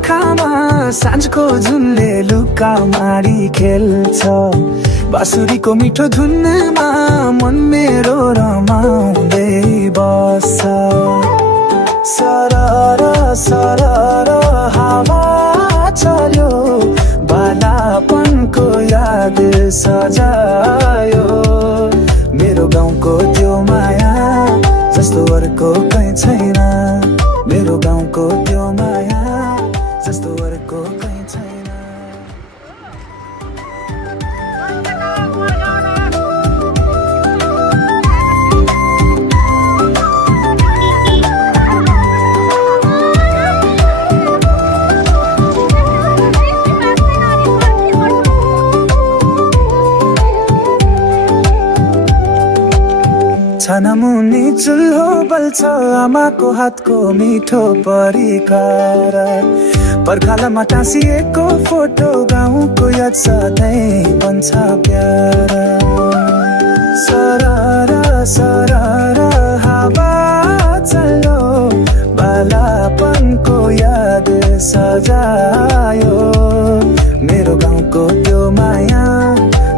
आँखामा साँझको जुनले लुका मारी खेल्छ बाँसुरीको मिठो धुनमा मन मेरो रमाउँदै बस्छ सरर सरर हावा चल्यो बालापनको याद सजायो मेरो गाउँको त्यो माया जस्तो अर्को कहीँ छैन मेरो गाउँको त्यो माया जस्तो अर्को कहीँ छैन छानामुनि चुल्हो बल्छ आमाको हातको मिठो परिकार पर्खालामा टाँसिएको फोटो गाउँको याद सधैँ बन्छ प्यारा सरर सरर हावा चल्यो बालापनको याद सजायो मेरो गाउँको त्यो माया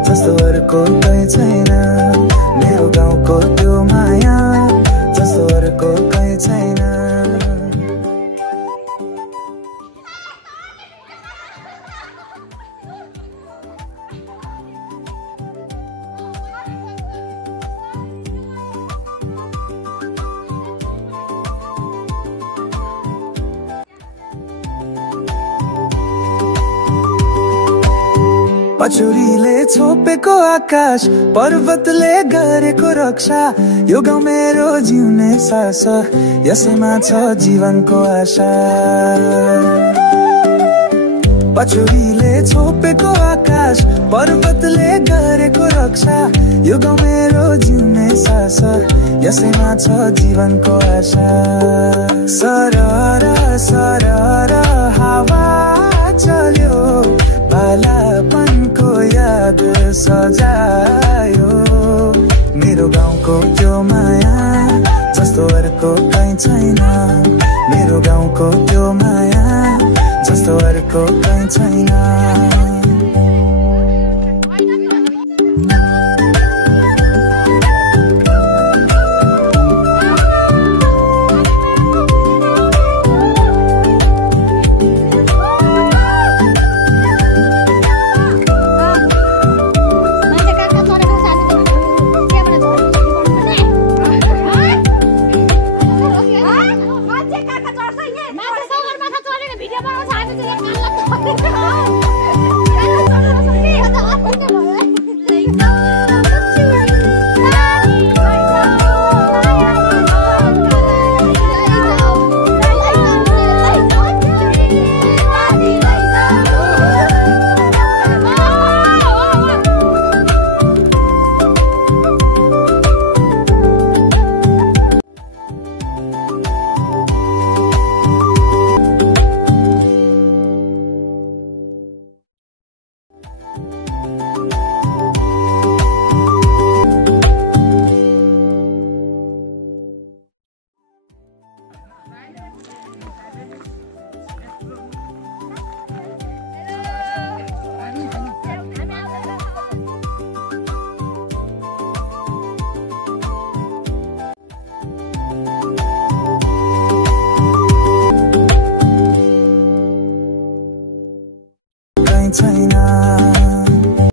जस्तो अर्को कहीँ छैन मेरो गाउँको त्यो माया जस्तो अर्को कहीँ छैन पछुरीले छोपेको आकाश पर्वतले गरेको रक्षा यो गाउँ मेरो जिउने सास यसैमा छ जीवनको आशा पछुरीले छोपेको आकाश पर्वतले गरेको रक्षा यो गाउँ मेरो जिउने सास यसैमा छ जीवनको आशा सरर सरर हावा चल्यो बालापनको याद सजायो मेरो गाउँको त्यो माया जस्तो अर्को कहीँ छैन मेरो गाउँको त्यो माया जस्तो अर्को कहीँ छैन छैन